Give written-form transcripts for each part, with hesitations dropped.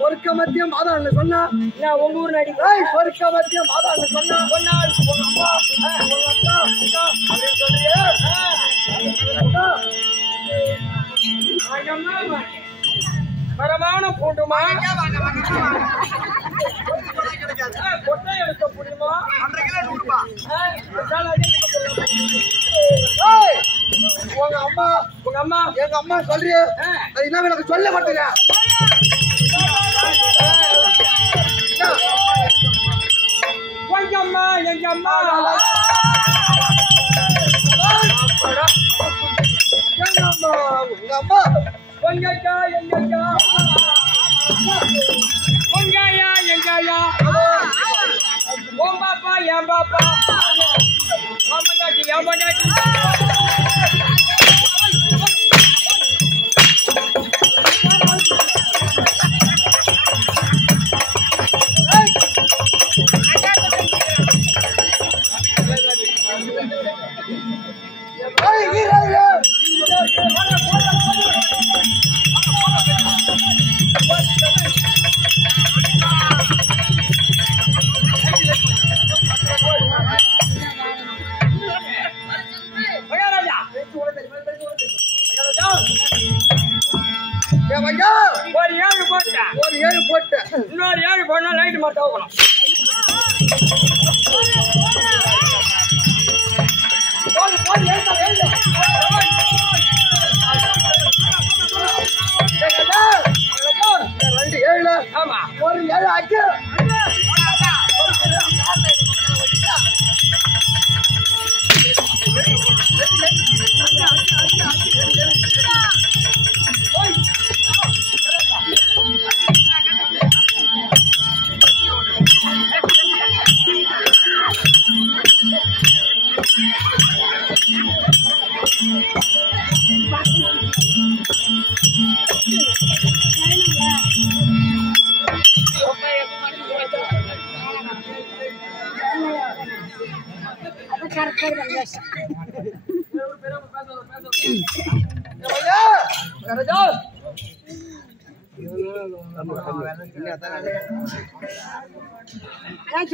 சொர்க்க மத்தியம் மாதான்னு சொன்னா உங்க ஊர் நடி சொர்க்க மத்தியம் மாதான்னு சொன்னா மரமான கூட்டுமா கொட்டை எடுக்க முடியுமா உங்க அம்மா எங்க அம்மா சொல்றிய அது என்ன எனக்கு சொல்ல மாட்டேங்க கொஞ்சம்மா எங்க அம்மா எங்க அம்மா உங்க அம்மா கொஞ்சக்கா எங்கக்கா கொஞ்சாயா எங்காயா ஓம் பாப்பா என் பாப்பா மாமண்டாட்டி என் மாட்டாட்டி ஒரு 7 போட்டு இன்னொரு 7 போனா லைட் மட்டும் ஆகணும் ஆமா ஒரு 7 ஆச்சு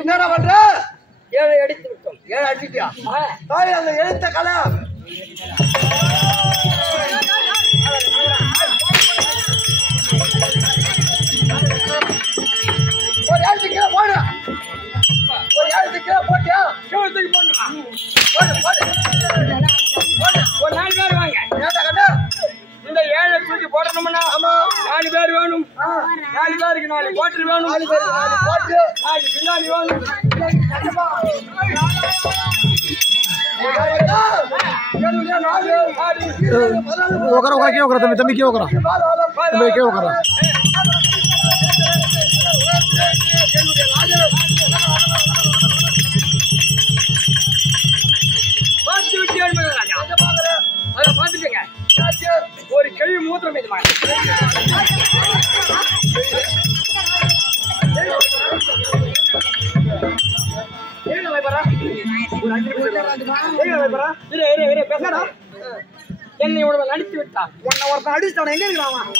என்னடா பண்ற 7 அடித்து விட்டோம் 7 அடிச்சிட்டியா தாய் அந்த எழுத்த கலை ஒரு 7 கீழே போடு ஒரு 7 கீழே போட்டியா தூக்கி போடணுமா ஒரு 4 பேர் வாங்க ஏண்டா கண்ணா இந்த 7 தூக்கி போடணும்னா ஆமா 4 பேர் வேணும் 4 பேருக்கு 4 கோட்டர் வேணும் 4 பேருக்கு 4 கோட்டர் 4 பின்னாடி வேணும் तमी क्यों करा क्यों करा ஒரு கேள்வி மூத்திரம் என்னை உடம்பு நடித்து விட்டா உன்னை ஒருத்தன் அடிச்சுட்டான் எங்க இருக்கிறான்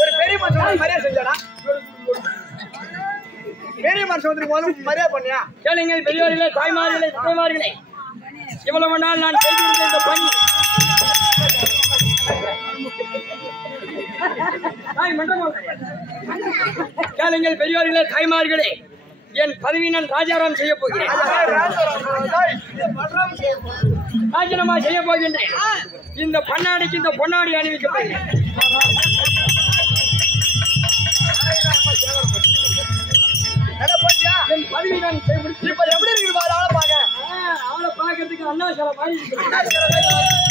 ஒரு பெரிய மனுஷன் மரியாதை செஞ்சாடா பெரிய மனுஷன் மரியாதை பண்ணியா கேளுங்கள் பெரியவர்களே தாய்மார்களே தாய்மார்களே இவ்வளவு நாள் நான் செய்திருந்த இந்த பணி கேளுங்கள் பெரியவர்களே தாய்மார்களே என் பதவி நான் ராஜாராம் செய்ய போகிறேன் ராஜினாமா செய்ய போகின்றேன் இந்த பண்ணாடிக்கு இந்த பொன்னாடி அணிவிக்க போகிறேன் என் பதவி நான் செய்யப்படுத்தி இப்ப எப்படி இருக்குது பாரு ஆளை பாக்க அவளை பார்க்கறதுக்கு அண்ணா சில மாதிரி இருக்கு.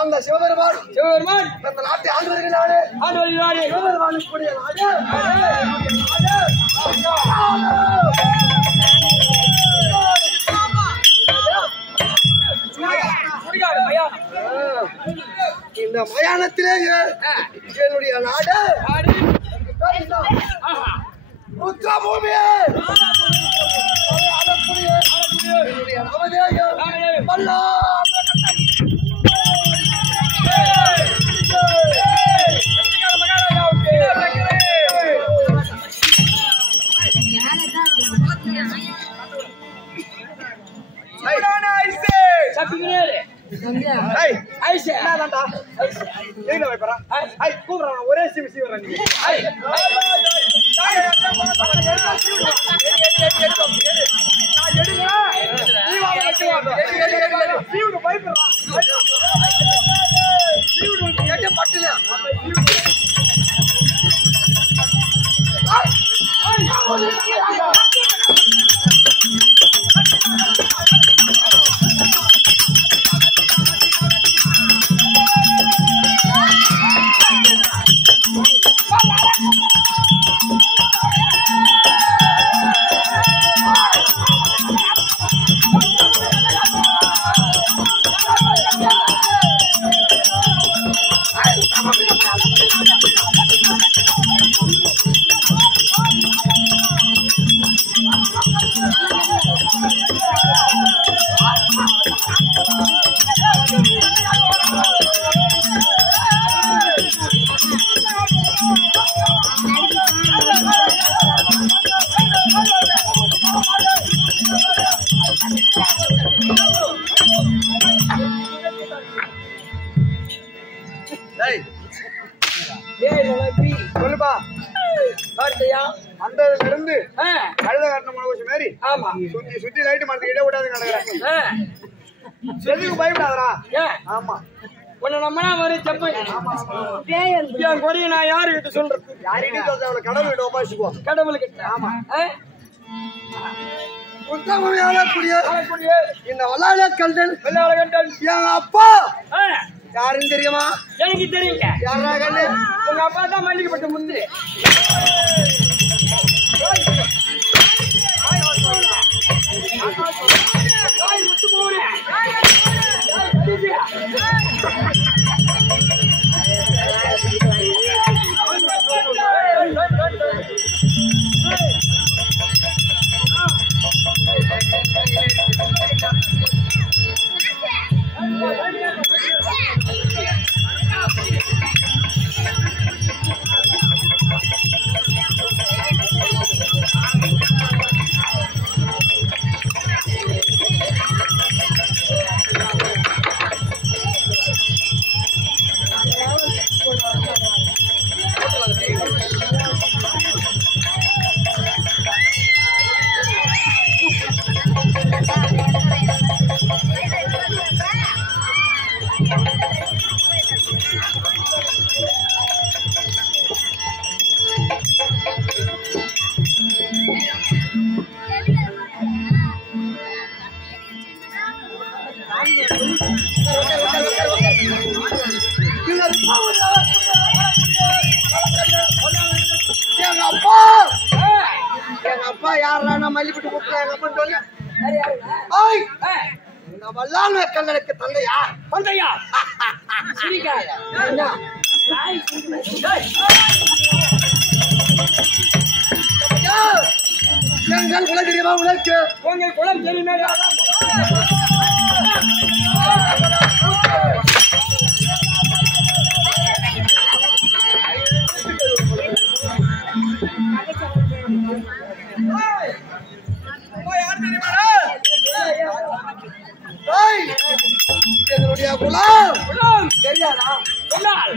அந்த சிவபெருமான் அந்த நாட்டை ஆண்டு வருகிறாரு. சிவபெருமானுக்குரிய இந்த மயானத்திலேயே என்னுடைய நாடு ருத்ரபூமியே என்னுடைய நவதேயம் ஒரே சிவ சொல்லுப்பா. அந்த இருந்து கழுத காட்டின மனோஜ் மாதிரி சுத்தி சுத்தி லைட் மரத்துக்கு இட விடாது கிடக்குறேன். எதுக்கு பயப்படாதரா? ஆமா உன்னை நம்மனா மாதிரி செப்ப என் குறைய நான் யாருக்கிட்ட சொல்றது? யாருக்கிட்ட சொல்ற? அவளை கடவுள்கிட்ட ஒப்பாசிக்குவோம். கடவுள்கிட்ட. ஆமா இந்த வல்லாள கண்டன் எங்க அப்பா யாருன்னு தெரியுமா? எனக்கு தெரியுங்க. யாரா கண்ணு? உங்க அப்பா தான் மல்லிகைப்பட்ட முந்து. எங்க அப்பா யாரா நான் மல்லிப்பட்டு கூப்பிடுறேன் எங்க அப்பா சொல்லு வல்லால் கண்ணனுக்கு தந்தையா சிரிக்காத எங்கள் குலம் தெரியுமா உனக்கு உங்கள் குலம் தெரியுமே எங்களுடைய குலம் தெரியாதா சொன்னால்